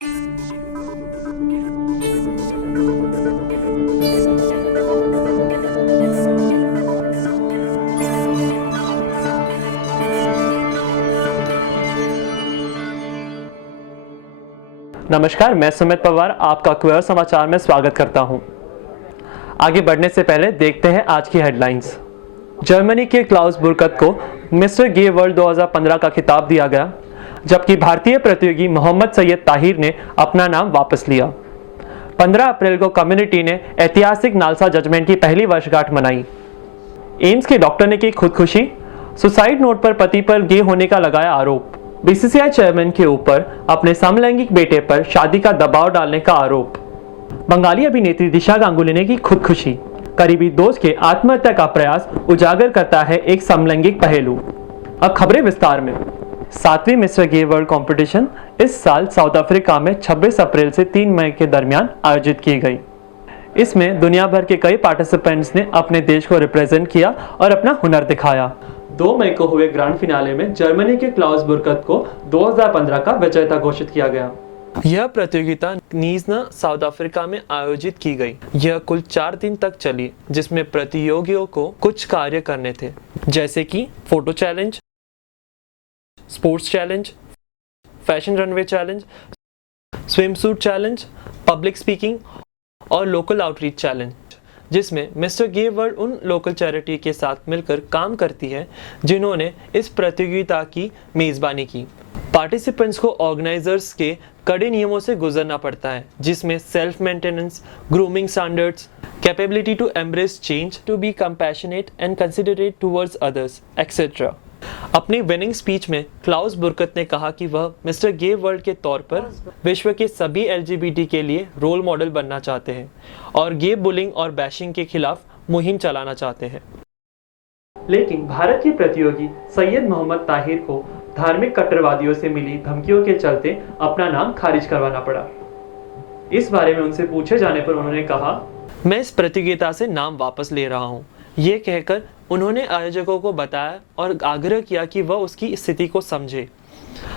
नमस्कार, मैं सुमित पवार आपका क्वेयर समाचार में स्वागत करता हूं। आगे बढ़ने से पहले देखते हैं आज की हेडलाइंस। जर्मनी के क्लाउस बुरकत को मिस्टर गे वर्ल्ड 2015 का खिताब दिया गया, जबकि भारतीय प्रतियोगी मोहम्मद सैयद ताहिर ने अपना नाम वापस लिया। 15 अप्रैल को कम्युनिटी ने ऐतिहासिक नालसा जजमेंट की पहली वर्षगांठ मनाई। एम्स के डॉक्टर ने की खुदकुशी, सुसाइड नोट पर पति पर गे होने का लगाया आरोप। बीसीसीआई चेयरमैन के ऊपर अपने समलैंगिक बेटे पर शादी का दबाव डालने का आरोप। बंगाली अभिनेत्री दिशा गांगुली ने की खुदकुशी। करीबी दोस्त के आत्महत्या का प्रयास उजागर करता है एक समलैंगिक पहलू। अब खबरें विस्तार में। 7वीं मिस्टर गे वर्ल्ड कंपटीशन इस साल साउथ अफ्रीका में 26 अप्रैल से 3 मई के दरमियान आयोजित की गई। इसमें दुनिया भर के कई पार्टिसिपेंट्स ने अपने देश को रिप्रेजेंट किया और अपना हुनर दिखाया। 2 मई को हुए ग्रैंड फिनाले में जर्मनी के क्लाउस बुरकत को 2015 का विजेता घोषित किया गया। यह प्रतियोगिता नीजना साउथ अफ्रीका में आयोजित की गई। यह कुल 4 दिन तक चली, जिसमें प्रतियोगियों को कुछ कार्य करने थे, जैसे कि photo challenge, sports challenge, fashion runway challenge, swimsuit challenge, public speaking और लोकल आउटरीच चैलेंज, जिसमें मिस्टर गे वर्ल्ड उन लोकल चैरिटी के साथ मिलकर काम करती है जिन्होंने इस प्रतियोगिता की मेज़बानी की। पार्टिसिपेंट्स को ऑर्गेनाइजर्स के कड़े नियमों से गुजरना पड़ता है, जिसमें self maintenance, grooming standards, capability to embrace change, to be compassionate and considerate towards others, etcetera. अपनी विनिंग स्पीच में क्लाउस बुरकत ने कहा कि वह मिस्टर गे वर्ल्ड के तौर पर विश्व के सभी एलजीबीटी के लिए रोल मॉडल बनना चाहते हैं और गे बुलिंग और बैशिंग के खिलाफ मुहिम चलाना चाहते हैं। लेकिन भारत के प्रतियोगी सैयद मोहम्मद ताहिर को धार्मिक कट्टरवादियों से मिली धमकियों के चलते अपना नाम खारिज करवाना पड़ा। इस बारे में उनसे पूछे जाने पर उन्होंने कहा, मैं इस प्रतियोगिता से नाम वापस ले रहा हूँ। ये कहकर उन्होंने आयोजकों को बताया और आग्रह किया कि वह उसकी स्थिति को समझे।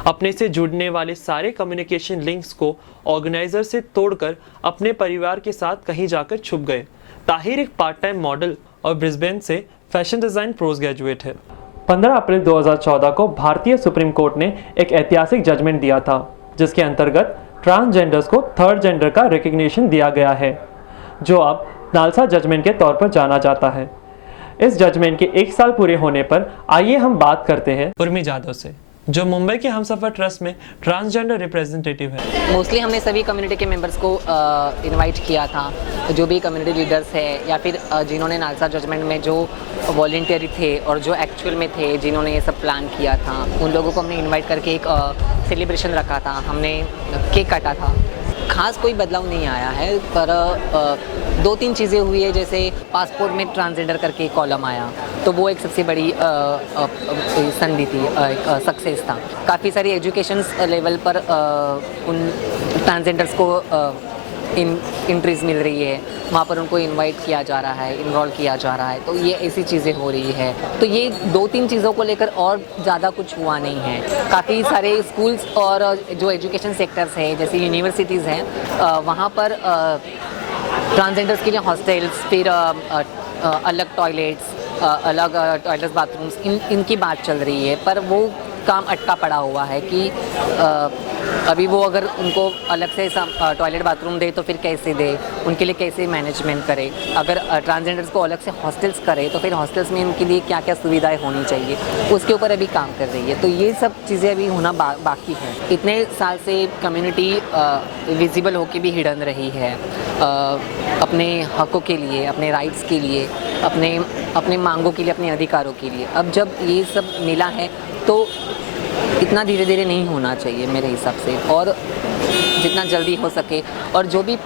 अपने से जुड़ने वाले सारे कम्युनिकेशन लिंक्स को ऑर्गेनाइजर से तोड़कर अपने परिवार के साथ कहीं जाकर छुप गए। ताहिर एक पार्ट टाइम मॉडल और ब्रिस्बेन से फैशन डिज़ाइन पोस्ट ग्रेजुएट है। 15 अप्रैल 2014 को भारतीय सुप्रीम कोर्ट ने एक ऐतिहासिक जजमेंट दिया था, जिसके अंतर्गत ट्रांसजेंडर्स को थर्ड जेंडर का रिकग्निशन दिया गया है, जो अब नालसा जजमेंट के तौर पर जाना जाता है। इस जजमेंट के 1 साल पूरे होने पर आइए हम बात करते हैं उर्मी जाधव से, जो मुंबई के हमसफर ट्रस्ट में ट्रांसजेंडर रिप्रेजेंटेटिव है। मोस्टली हमने सभी कम्युनिटी के मेंबर्स को इनवाइट किया था, जो भी कम्युनिटी लीडर्स है या फिर जिन्होंने नालसा जजमेंट में जो वॉलंटियरी थे और जो एक्चुअल में थे, जिन्होंने ये सब प्लान किया था, उन लोगों को हमने इनवाइट करके एक सेलिब्रेशन रखा था। हमने केक काटा था। खास कोई बदलाव नहीं आया है, पर 2-3 चीज़ें हुई है। जैसे पासपोर्ट में ट्रांसजेंडर करके एक कॉलम आया, तो वो एक सबसे बड़ी संधि थी, एक सक्सेस था। काफ़ी सारी एजुकेशन लेवल पर उन ट्रांसजेंडर्स को इंट्रीज मिल रही है, वहाँ पर उनको इनवाइट किया जा रहा है, इन्वॉल्व किया जा रहा है, तो ये ऐसी चीज़ें हो रही है। तो ये 2-3 चीज़ों को लेकर और ज़्यादा कुछ हुआ नहीं है। काफ़ी सारे स्कूल्स और जो एजुकेशन सेक्टर्स हैं, जैसे यूनिवर्सिटीज़ हैं, वहाँ पर ट्रांसजेंडर्स के लिए हॉस्टल्स, फिर अलग टॉयलेट्स, अलग टॉयलेट्स, बाथरूम्स, इनकी बात चल रही है, पर वो काम अटका पड़ा हुआ है कि अभी वो अगर उनको अलग से टॉयलेट बाथरूम दे तो फिर कैसे दे, उनके लिए कैसे मैनेजमेंट करे। अगर ट्रांसजेंडर्स को अलग से हॉस्टल्स करे तो फिर हॉस्टल्स में उनके लिए क्या क्या सुविधाएं होनी चाहिए, उसके ऊपर अभी काम कर रही है। तो ये सब चीज़ें अभी होना बाकी है। इतने साल से कम्युनिटी विजिबल होकर भी हिडन रही है, अपने हकों के लिए, अपने राइट्स के लिए, अपने मांगों के लिए, अपने अधिकारों के लिए। अब जब ये सब मिला है तो इतना धीरे धीरे नहीं होना चाहिए मेरे हिसाब से, और जितना जल्दी हो सके। और जो भी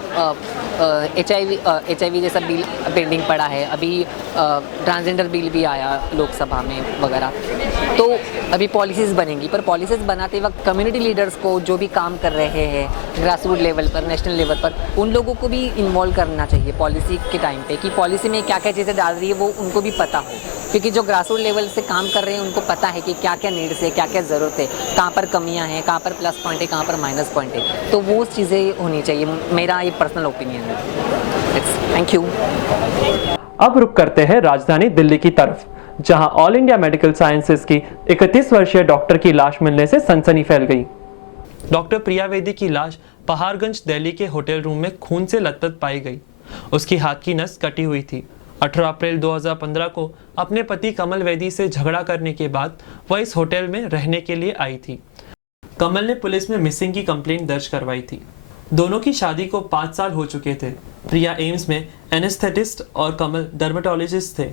HIV जैसा बिल पेंडिंग पड़ा है, अभी ट्रांसजेंडर बिल भी आया लोकसभा में वगैरह, तो अभी पॉलिसीज़ बनेंगी। पर पॉलिसीज़ बनाते वक्त कम्युनिटी लीडर्स को, जो भी काम कर रहे हैं ग्रास रूट लेवल पर, नेशनल लेवल पर, उन लोगों को भी इन्वॉल्व करना चाहिए पॉलिसी के टाइम पे, कि पॉलिसी में क्या क्या चीज़ें डाल रही है वो उनको भी पता हो। क्योंकि जो ग्रास रूट लेवल से काम कर रहे हैं उनको पता है कि क्या क्या नीड्स है, क्या क्या ज़रूरत है, कहाँ पर कमियाँ हैं, कहाँ पर प्लस पॉइंट है, कहाँ पर माइनस पॉइंट है। तो वो चीज़ें होनी चाहिए, मेरा ये पर्सनल ओपिनियन है। Thank you. अब रुक करते हैं राजधानी दिल्ली की तरफ, जहां ऑल इंडिया मेडिकल साइंसेज की 31 वर्षीय डॉक्टर की लाश मिलने से सनसनी फैल गई। डॉक्टर प्रिया वैदी की लाश पहाड़गंज दिल्ली के होटल रूम में खून से लथपथ पाई गई। उसकी हाथ की नस कटी हुई थी। 18 अप्रैल 2015 को अपने पति कमल वैदी से झगड़ा करने के बाद वह इस होटल में रहने के लिए आई थी। कमल ने पुलिस में मिसिंग की कंप्लेंट दर्ज करवाई थी। दोनों की शादी को 5 साल हो चुके थे। प्रिया एम्स में एनेस्थेटिस्ट और कमल डर्मेटोलॉजिस्ट थे।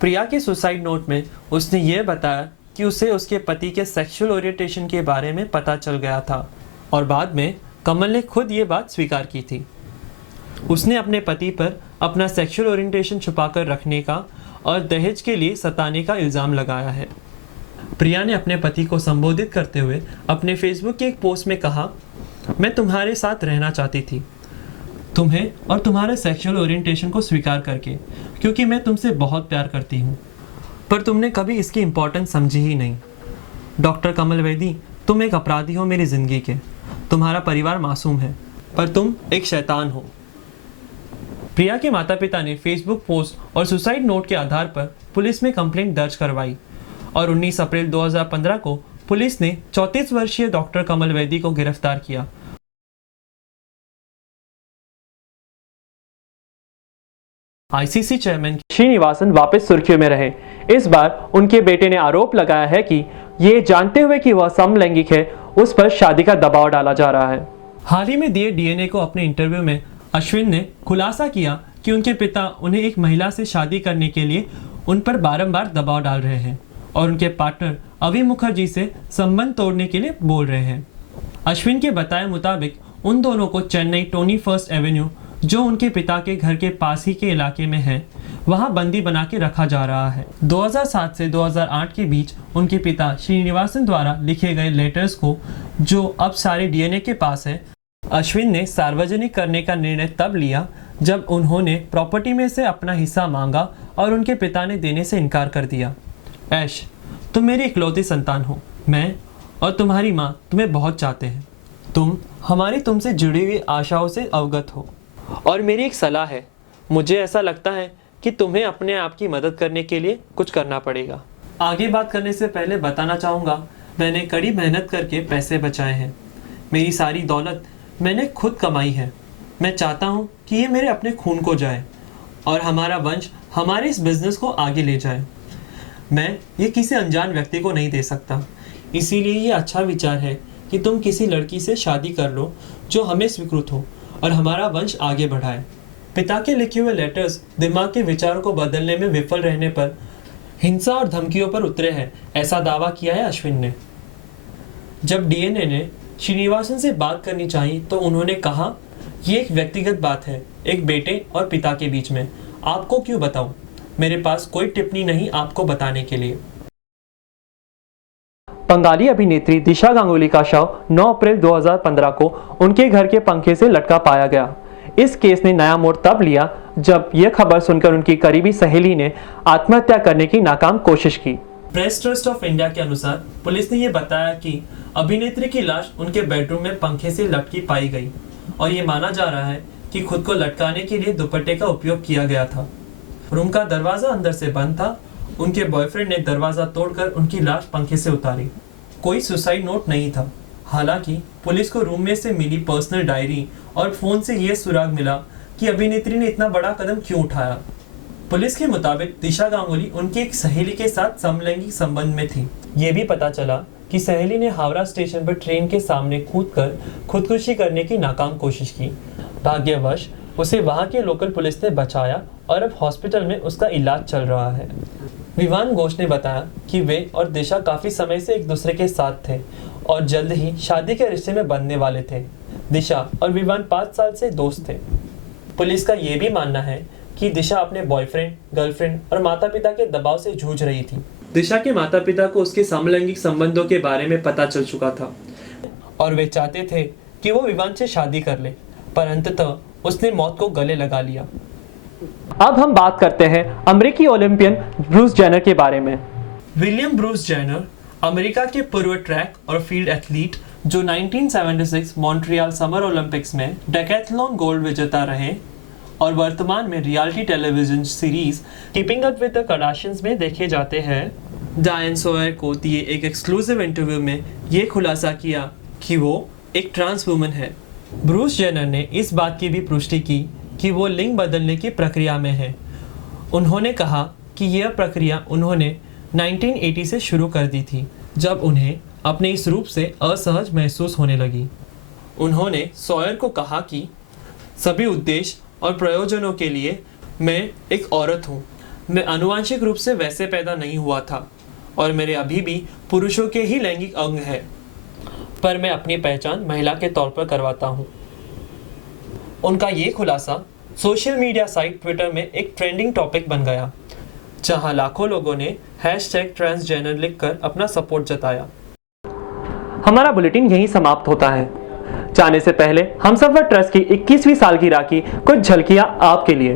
प्रिया के सुसाइड नोट में उसने ये बताया कि उसे उसके पति के सेक्सुअल ओरिएंटेशन के बारे में पता चल गया था और बाद में कमल ने खुद ये बात स्वीकार की थी। उसने अपने पति पर अपना सेक्सुअल ओरिएंटेशन छुपाकर रखने का और दहेज के लिए सताने का इल्ज़ाम लगाया है। प्रिया ने अपने पति को संबोधित करते हुए अपने फेसबुक के एक पोस्ट में कहा, मैं तुम्हारे साथ रहना चाहती थी, तुम्हें और तुम्हारे सेक्सुअल ओरिएंटेशन को स्वीकार करके, क्योंकि मैं तुमसे बहुत प्यार करती हूँ, पर तुमने कभी इसकी इम्पोर्टेंस समझी ही नहीं। डॉक्टर कमल वैदी, तुम एक अपराधी हो मेरी ज़िंदगी के। तुम्हारा परिवार मासूम है, पर तुम एक शैतान हो। प्रिया के माता पिता ने फेसबुक पोस्ट और सुसाइड नोट के आधार पर पुलिस में कंप्लेंट दर्ज करवाई और 19 अप्रैल 2015 को पुलिस ने 34 वर्षीय डॉक्टर कमल वैदी को गिरफ्तार किया। आईसीसी चेयरमैन श्रीनिवासन वापस सुर्खियों में रहे। इस बार उनके बेटे ने आरोप लगाया है कि ये जानते हुए कि वह समलैंगिक है, उस पर शादी का दबाव डाला जा रहा है। हाल ही में दिए डीएनए को अपने इंटरव्यू में अश्विन ने खुलासा किया कि उनके पिता उन्हें एक महिला से शादी करने के लिए उन पर बारंबार दबाव डाल रहे हैं और उनके पार्टनर अवि मुखर्जी से संबंध तोड़ने के लिए बोल रहे हैं। अश्विन के बताए मुताबिक उन दोनों को चेन्नई 21 एवेन्यू, जो उनके पिता के घर के पास ही के इलाके में है, वहां बंदी बना के रखा जा रहा है। 2007 से 2008 के बीच उनके पिता श्रीनिवासन द्वारा लिखे गए लेटर्स को, जो अब सारे डीएनए के पास है, अश्विन ने सार्वजनिक करने का निर्णय तब लिया जब उन्होंने प्रॉपर्टी में से अपना हिस्सा मांगा और उनके पिता ने देने से इनकार कर दिया। ऐश, तुम मेरी इकलौती संतान हो। मैं और तुम्हारी माँ तुम्हें बहुत चाहते हैं। तुम हमारी तुमसे जुड़ी हुई आशाओं से अवगत हो और मेरी एक सलाह है, मुझे ऐसा लगता है कि तुम्हें अपने आप की मदद करने के लिए कुछ करना पड़ेगा। आगे बात करने से पहले बताना चाहूँगा, मैंने कड़ी मेहनत करके पैसे बचाए हैं। मेरी सारी दौलत मैंने खुद कमाई है। मैं चाहता हूँ कि ये मेरे अपने खून को जाए और हमारा वंश हमारे इस बिजनेस को आगे ले जाए। मैं ये किसी अनजान व्यक्ति को नहीं दे सकता, इसीलिए ये अच्छा विचार है कि तुम किसी लड़की से शादी कर लो जो हमें स्वीकृत हो और हमारा वंश आगे बढ़ाए। पिता के लिखे हुए लेटर्स दिमाग के विचारों को बदलने में विफल रहने पर हिंसा और धमकियों पर उतरे हैं, ऐसा दावा किया है अश्विन ने। जब डीएनए ने श्रीनिवासन से बात करनी चाहिए तो उन्होंने कहा, ये एक व्यक्तिगत बात है, एक बेटे और पिता के बीच में। आपको क्यों बताऊं? मेरे पास कोई टिप्पणी नहीं आपको बताने के लिए। बंगाली अभिनेत्री दिशा गांगुली का शव 9 अप्रैल 2015 को उनके घर के पंखे से लटका पाया गया। इस केस ने नया मोड़ तब लिया जब यह खबर सुनकर उनकी करीबी सहेली ने आत्महत्या करने की नाकाम कोशिश की। प्रेस ट्रस्ट ऑफ इंडिया के अनुसार पुलिस ने यह बताया कि अभिनेत्री की लाश उनके बेडरूम में पंखे से लटकी पाई गई और ये माना जा रहा है कि खुद को लटकाने के लिए दुपट्टे का उपयोग किया गया था। रूम का दरवाजा अंदर से बंद था। उनके बॉयफ्रेंड ने दरवाजा तोड़कर उनकी लाश पंखे से उतारी। कोई सुसाइड नोट नहीं था। हालांकि पुलिस को रूम में से मिली पर्सनल डायरी और फोन से यह सुराग मिला कि अभिनेत्री ने इतना बड़ा कदम क्यों उठाया। पुलिस के मुताबिक दिशा गांगुली उनकी एक सहेली के साथ समलैंगिक संबंध में थी। ये भी पता चला कि सहेली ने हावड़ा स्टेशन पर ट्रेन के सामने कूदकर खुदकुशी करने की नाकाम कोशिश की। भाग्यवश उसे वहां के लोकल पुलिस ने बचाया और अब हॉस्पिटल में उसका इलाज चल रहा है। विवान घोष ने बताया कि वे और दिशा काफी समय से एक दूसरे के साथ थे और जल्द ही शादी के रिश्ते में बंधने वाले थे। दिशा और विवान 5 साल से दोस्त थे। पुलिस का यह भी मानना है कि दिशा अपने बॉयफ्रेंड, गर्लफ्रेंड और माता पिता के दबाव से जूझ रही थी। दिशा के माता पिता को उसके समलैंगिक संबंधों के बारे में पता चल चुका था और वे चाहते थे कि वो विवान से शादी कर ले, पर अंततः उसने मौत को गले लगा लिया। अब हम बात करते हैं अमेरिकी ओलंपियन ब्रूस जेनर के बारे में। विलियम ब्रूस जेनर अमेरिका के पूर्व ट्रैक और फील्ड एथलीट जो 1976 मॉन्ट्रियल समर ओलंपिक्स में डेकैथलॉन गोल्ड विजेता रहे और वर्तमान में reality television series keeping up with the Kardashians में देखे जाते हैं। डायन सॉयर को दिए एक एक्सक्लूसिव इंटरव्यू में ये खुलासा किया कि वो एक ट्रांस वुमन है। ब्रूस जेनर ने इस बात की भी पुष्टि की कि वो लिंग बदलने की प्रक्रिया में है। उन्होंने कहा कि यह प्रक्रिया उन्होंने 1980 से शुरू कर दी थी, जब उन्हें अपने इस रूप से असहज महसूस होने लगी। उन्होंने सॉयर को कहा कि सभी उद्देश्य और प्रयोजनों के लिए मैं एक औरत हूँ। मैं आनुवंशिक रूप से वैसे पैदा नहीं हुआ था और मेरे अभी भी पुरुषों के ही लैंगिक अंग है, पर मैं अपनी पहचान महिला के तौर पर करवाता हूँ। उनका ये खुलासा सोशल मीडिया साइट ट्विटर में एक ट्रेंडिंग टॉपिक बन गया, जहां लाखों लोगों ने #ट्रांसजेंडर लिखकर अपना सपोर्ट जताया। हमारा बुलेटिन यहीं समाप्त होता है। जाने से पहले हमसफर ट्रस्ट की 21वीं सालगिरह की कुछ झलकियां आपके लिए।